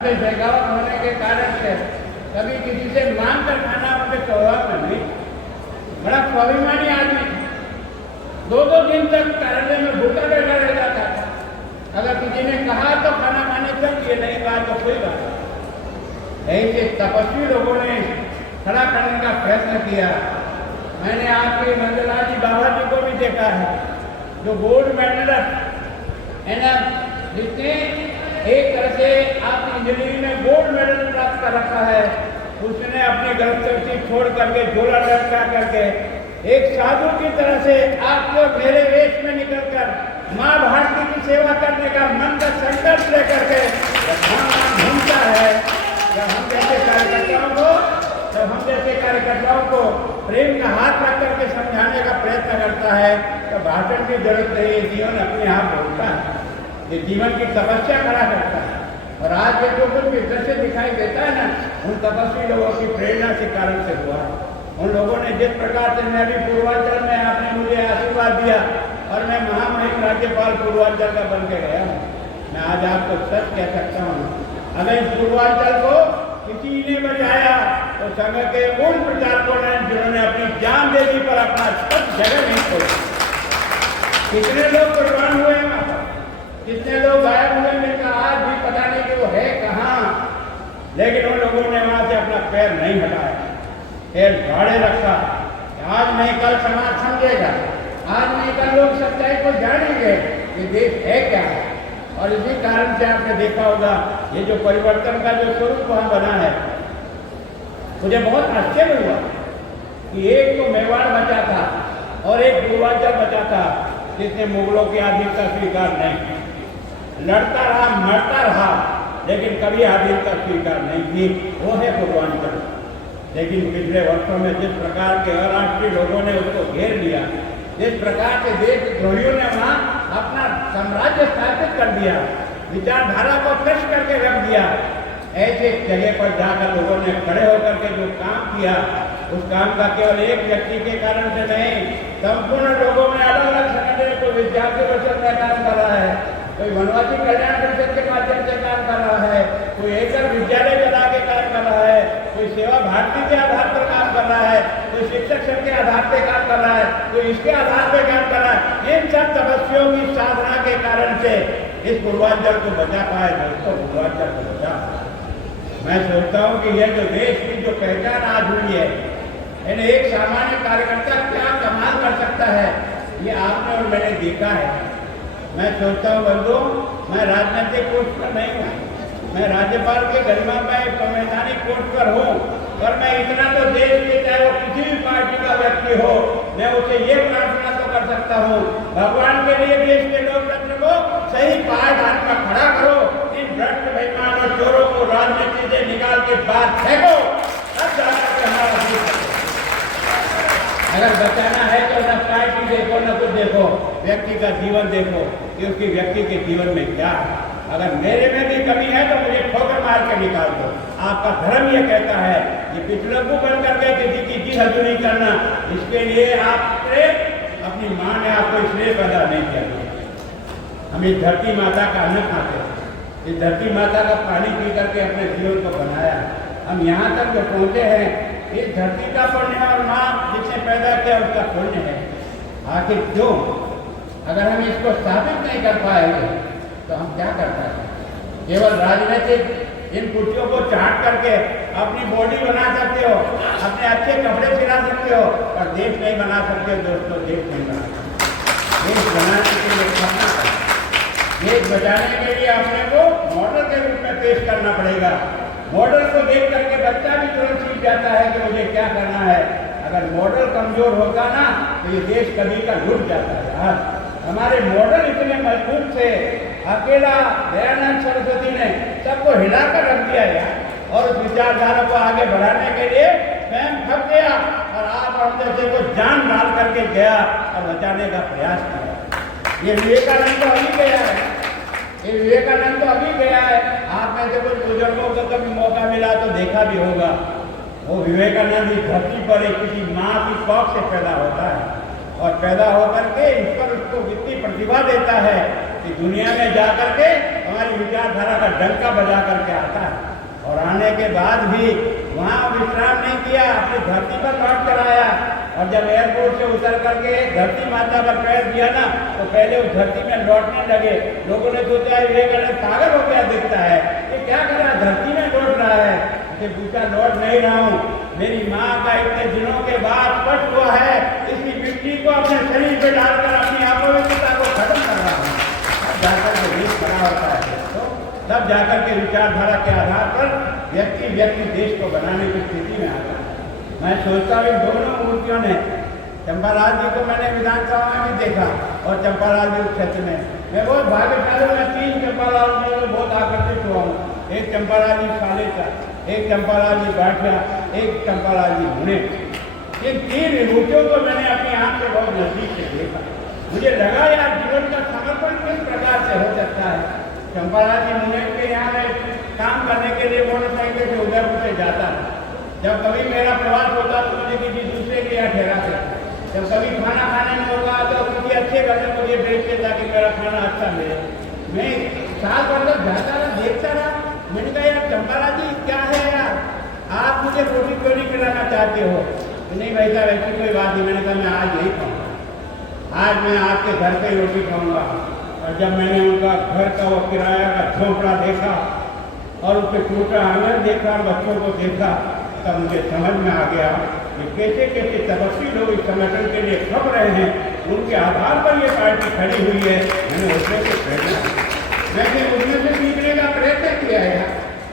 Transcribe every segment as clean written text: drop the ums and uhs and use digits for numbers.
बेगावत होने के कारण से कभी किसी से मांग कर खाना उनके स्वभाव में नहीं। बड़ा स्वाभिमानी आदमी था। 2-2 दिन तक कार्यालय में भूखा बैठा रह जाता था। अगर किसी ने कहा तो खाना खाने चल दिए, नहीं कहा तो कोई बात नहीं। ऐसे तपस्वी लोगों ने खड़ा करने का प्रयत्न किया। मैंने आपके नंदलाल जी बाबा जी को भी देखा है, जो गोल्ड मेडलिस्ट है ना, जिसने एक तरह से आपकी इंजीनियरिंग में गोल्ड मेडल प्राप्त कर रखा है। उसने अपनी गृहस्थी छोड़ करके झोला लटका करके एक साधु की तरह से आपके और मेरे वेश में निकलकर माँ भारती की सेवा करने का मन का संकल्प लेकर के घूमता है। जब हम जैसे कार्यकर्ताओं को प्रेम का हाथ रख करके समझाने का प्रयत्न करता है तो भाषण की जरूरत नहीं है, जीवन अपने आप बोलता है। ये जीवन की तपस्या खड़ा करता है। और आज ये जो कुछ भी दृश्य दिखाई देता है ना, उन तपस्वी लोगों की प्रेरणा के कारण से हुआ। उन लोगों ने जिस प्रकार से मैं भी पूर्वांचल में आपने मुझे आशीर्वाद दिया और मैं महामहिम राज्यपाल पूर्वांचल का बन के गया हूँ। मैं आज आपको सच कह सकता हूँ, अगर इस पूर्वांचल को किसी ने बचाया तो संघ के उन प्रचारकों ने जिन्होंने अपनी जान दे दी पर अपना सब जगह नहीं छोड़ा। कितने लोग कुर्बान हुए वहां पर, कितने लोग गायब हुए, मेरे आज भी पता नहीं कि वो है कहाँ। लेकिन उन लोगों ने वहां से अपना पैर नहीं हटाया, पैर झाड़े रखा। आज नहीं कल समाज समझेगा, आज नहीं कल लोग सच्चाई को जानेंगे कि देश है क्या है। और इसी कारण से आपने देखा होगा ये जो परिवर्तन का जो स्वरूप वहां बना है, मुझे बहुत आश्चर्य हुआ कि एक तो मेवाड़ बचा था और एक पूर्वांचल बचा था जिसने मुगलों की आधीनता स्वीकार नहीं की। लड़ता रहा, मरता रहा, लेकिन कभी आधीनता स्वीकार नहीं की। वो है पूर्वांचल। लेकिन पिछले वर्षों में जिस प्रकार के अराष्ट्रीय लोगों ने उसको घेर लिया, जिस प्रकार के देशद्रोहियों ने वहाँ अपना साम्राज्य स्थापित कर दिया, विचारधारा को नष्ट करके रख दिया, ऐसे जगह पर जाकर लोगों ने खड़े होकर के जो काम किया, उस काम का केवल एक व्यक्ति के कारण से नहीं, संपूर्ण लोगों में अलग अलग संगठन, कोई विद्यार्थी परिषद में काम कर रहा है, कोई वनवासी कल्याण परिषद के माध्यम से काम कर रहा है, कोई एकल विद्यालय चला के काम कर रहा है, कोई सेवा भारती के आधार पर काम कर रहा है, कोई शिक्षक संघ के आधार पर काम कर रहा है, कोई इसके आधार पर काम कर रहा है। इन सब तपस्वियों की साधना के कारण से इस पूर्वांचल को बचा पाए। दोस्तों, पूर्वांचल को बचा। मैं सोचता हूँ कि यह जो देश की जो पहचान आज हुई है, यानी एक सामान्य कार्यकर्ता क्या कमाल कर सकता है, ये आपने और मैंने देखा है। मैं सोचता हूँ बंधुओं, मैं राजनीतिक पोस्ट पर नहीं हूँ, मैं राज्यपाल के गरिमा में संवैधानिक पोस्ट पर हूँ, और मैं इतना तो देश के चाहे वो किसी भी पार्टी का व्यक्ति हो, मैं उसे ये प्रार्थना तो कर सकता हूँ, भगवान के लिए देश के लोकतंत्र को सही पायदान पर खड़ा करो, इन भ्रष्ट बेईमान और चोरों को राजनीति से निकाल के बाहर फेंको, तब जाकर के हमारा जीत। अगर बचाना है तो न पार्टी देखो न कुछ देखो, व्यक्ति का जीवन देखो कि उसकी व्यक्ति के जीवन में क्या है। अगर मेरे में भी कमी है तो मुझे ठोकर मार के निकाल दो। आपका धर्म ये कहता है कि पिछलग्गू बन करके किसी की जी हजूरी करना, इसके लिए आपने अपनी माँ ने आपको इसलिए पैदा नहीं किया। हम इस धरती माता का अन्न खाते हैं, इस धरती माता का पानी पी करके अपने जीवन को बनाया। हम यहाँ तक जो पहुँचे हैं, इस धरती का पुण्य है और माँ जिसने पैदा किया उसका पुण्य है। आखिर क्यों? अगर हम इसको स्थापित नहीं कर पाएंगे तो हम क्या कर पाएंगे? केवल राजनीतिक इन कुर्सियों को चाट करके अपनी बॉडी बना सकते हो, अपने अच्छे कपड़े सिला सकते हो, और देश नहीं बना सकते। दोस्तों, देश नहीं बना सकते। देश बनाने के लिए करना है, देश बचाने के लिए अपने को मॉडल के रूप में पेश करना पड़ेगा। मॉडल को देख करके बच्चा भी तुरंत सीख जाता है कि मुझे क्या करना है। अगर मॉडल कमजोर होगा ना तो ये देश कभी का लुट जाता है। यार, हमारे मॉडल इतने मजबूत थे, अकेला दयानंद सरस्वती ने सबको हिलाकर रख दिया यार, और उस विचारधारा को आगे बढ़ाने के लिए स्वयं थक गया और आप हम जैसे को जान डाल करके गया और बचाने का प्रयास किया। ये विवेकानंद तो अभी गया है, ये विवेकानंद तो अभी गया है। आप में से कुछ बुजुर्गों को कभी मौका मिला तो देखा भी होगा, वो विवेकानंद इस धरती पर एक किसी माँ की कोख से पैदा होता है और पैदा होकर के ईश्वर उसको इतनी प्रतिभा देता है कि दुनिया में जाकर के हमारी विचारधारा का डंका बजा करके आता है। आने के बाद भी वहाँ विश्राम नहीं किया, अपनी धरती पर लौट कर आया। और जब एयरपोर्ट से उतर करके धरती माता पर पैर दिया ना, तो पहले उस धरती में लौटने लगे। लोगों ने सोचा विवेकानंद पागल हो गया दिखता है, ये क्या कर रहा है, धरती में लौट रहा है। मुझे पूछा, लौट नहीं रहा हूँ, मेरी माँ का इतने दिनों के बाद स्पष्ट हुआ है, इसी मिट्टी को अपने शरीर पे डालकर अपनी अपवित्रता को खत्म कर रहा हूँ। अब जाकर के देश बड़ा होता है, तो तब जाकर के विचारधारा के आधार पर व्यक्ति देश को बनाने की स्थिति में आता है। मैं सोचता हूँ दोनों मूर्तियों ने, चंपालाल जी को मैंने विधानसभा में भी देखा और चंपालाल जी क्षेत्र में, मैं बहुत भाग्यशाली हूँ। 3 चंपालाल जी को बहुत आकर्षित हुआ हूँ। एक चंपालाल जी सालेचा, एक चंपालाल जी बाठिया, एक चंपालाल जी मुने। ये 3 विभूतियों को मैंने अपनी आँख से बहुत नजदीक से देखा। मुझे लगा यार जीवन का समर्पण किस प्रकार से हो सकता है। चंपालाल जी मुने के यहाँ मैं काम करने के लिए मोटरसाइकिल से उदयपुर से जाता था। जब कभी मेरा प्रवास होता तो मुझे किसी दूसरे के यहाँ ठहराते। जब कभी खाना खाने में होगा तो किसी अच्छे घर में मुझे भेजते ताकि मेरा खाना अच्छा मिले। मैं साल भर तक जाता रहा, देखता रहा। मैंने कहा यार चंपालाल जी क्या है यार, आप मुझे रोटी क्यों नहीं खिलाना चाहते हो? नहीं भाई साहब ऐसी कोई बात नहीं। मैंने कहा मैं आज यही खाऊँगा, आज मैं आपके घर पे रोटी खाऊँगा। और जब मैंने उनका घर का वो किराया का झोपड़ा देखा और उसके टूटा आंगन देखा, बच्चों को देखा, तब मुझे समझ में आ गया कि कैसे कैसे तपस्वी लोग इस संगठन के लिए खप रहे हैं, उनके आधार पर ये पार्टी खड़ी हुई है। मैंने उसमें से प्रेरणा, मैंने उसमें से सीखने का प्रयत्न किया है।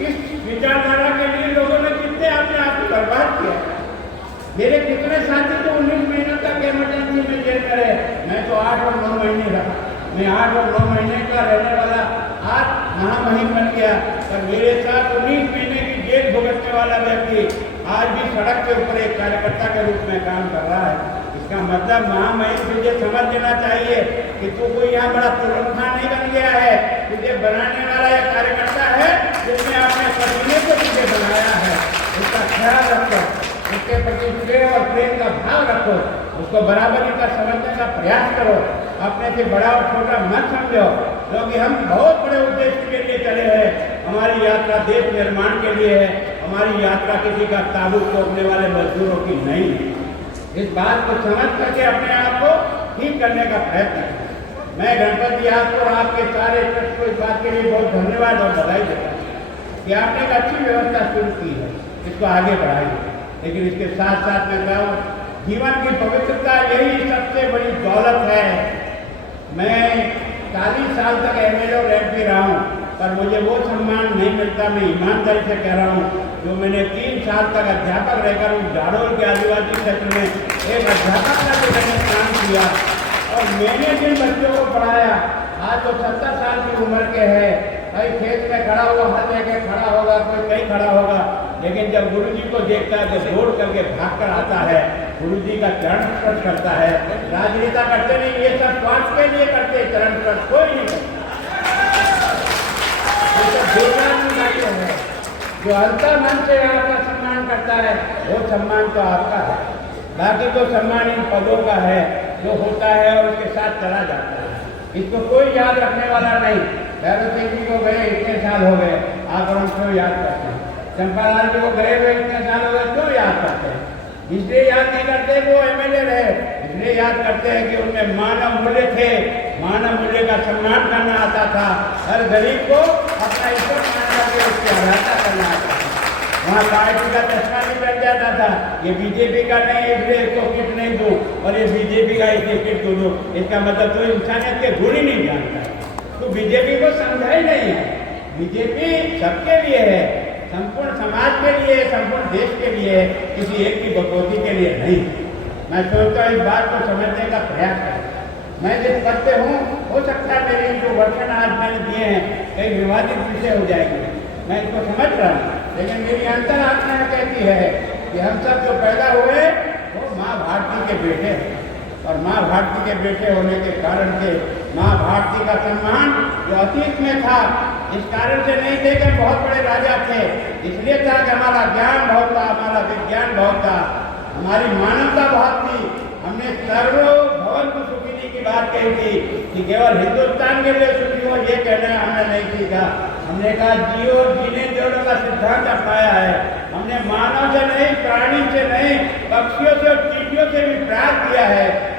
इस विचारधारा के लिए लोगों ने कितने अपने आप को बर्बाद किया। मेरे कितने साथी तो 19 महीनों तक इमरजेंसी में जेल में रहे, मैं तो 8 और 9 महीने रहा। मैं 8 और 9 महीने का रहने वाला आज महामहिम बन गया, पर मेरे साथ 19 महीने की जेल भुगतने वाला व्यक्ति आज भी सड़क के ऊपर एक कार्यकर्ता के रूप में काम कर रहा है। इसका मतलब महामहिम तुझे समझ लेना चाहिए कि तू कोई यहाँ बड़ा तुरंखा नहीं बन गया है। तुझे बनाने वाला एक कार्यकर्ता है जिसने अपने पसीने को तुझे बनाया है। उसका ख्याल रखो, उसके प्रति स्नेह और प्रेम का भाव रखो, उसको बराबरी का समझने का प्रयास करो। अपने से बड़ा और छोटा मत समझो, क्योंकि हम बहुत बड़े उद्देश्य के लिए चले हैं। हमारी यात्रा देश निर्माण के लिए है, हमारी यात्रा किसी का ताबूत तोड़ने वाले मजदूरों की नहीं है। इस बात को समझ करके अपने आप को ठीक करने का प्रयत्न करें। मैं गणपति याद और आपके सारे ट्रस्ट को इस बात के लिए बहुत धन्यवाद और बधाई देता हूँ कि आपने एक अच्छी व्यवस्था शुरू की है, इसको आगे बढ़ाइए। लेकिन इसके साथ साथ मैं कहूँ, जीवन की पवित्रता यही सबसे बड़ी दौलत है। मैं 40 साल तक MLA और MP रहा हूँ, पर मुझे वो सम्मान नहीं मिलता। मैं ईमानदारी से कह रहा हूँ, जो मैंने 3 साल तक अध्यापक रहकर उस जाडोल के आदिवासी क्षेत्र में एक अध्यापक का जो मैंने काम किया और मैंने जिन बच्चों को पढ़ाया, आज तो 70 साल की उम्र के हैं। भाई खेत में खड़ा हुआ हर जगह खड़ा होगा, कोई कहीं खड़ा होगा, लेकिन जब गुरुजी को देखता है तो दौड़ करके भाग कर आता है, गुरुजी का चरण स्पर्श करता है। राजनेता करते नहीं, ये सब स्वार्थ के लिए करते, चरण स्पर्श कोई नहीं करता। ये सब बेकार है। जो हल्का मन से आपका सम्मान करता है वो सम्मान तो आपका है, बाकी तो सम्मान इन पदों का है जो होता है और उसके साथ चला जाता है। इसको कोई याद रखने वाला नहीं। भैरव सिंह जी को गए इतने साल हो गए, आप और हम क्यों याद करते हैं? चंपालाल जी को गए हुए इतने साल हो गए, क्यों याद करते हैं? इसलिए याद नहीं करते वो MLA रहे, इसलिए याद करते हैं कि उनमें मानव मूल्य थे, मानव मूल्य का सम्मान करना आता था, हर गरीब को अपना ईश्वर मान करके उसकी आराधना करना आता था। वहाँ पार्टी का चश्मा भी बन जाता था, ये BJP का नहीं है इसलिए इसको किट नहीं दूँ, और ये BJP का इसलिए किट दूँ। इसका मतलब तो इंसानियत के गुण ही नहीं जानता, तो BJP को समझा ही नहीं है। BJP सबके लिए है, संपूर्ण समाज के लिए, संपूर्ण देश के लिए, किसी एक की बकौती के लिए नहीं। मैं सोचता हूँ इस बात को समझने का प्रयास करें। मैं जिस पद पे हूँ, हो सकता है मेरे जो वर्षन आज मैंने दिए हैं कई विवादित विषय हो जाएंगे, मैं इसको समझ रहा हूँ, लेकिन मेरी अंतरात्मा कहती है कि हम सब जो पैदा हुए वो माँ भारती के बेटे हैं, और माँ भारती के बेटे होने के कारण से माँ भारती का सम्मान जो अतीत में था, इस कारण से नहीं थे कि बहुत बड़े राजा थे, इसलिए था कि हमारा ज्ञान बहुत था, हमारा विज्ञान बहुत था, हमारी मानवता बहुत थी। हमने सर्वभवन को सुखी की बात कही थी कि केवल हिंदुस्तान के लिए सुखी हो, ये कहना हमने नहीं सीखा। हमने कहा जियो, जीने जोड़ो का सिद्धांत अर्थ अपनाया है। हमने मानव से नहीं, प्राणी से नहीं, पक्षियों से और चींटियों से भी प्यार किया है।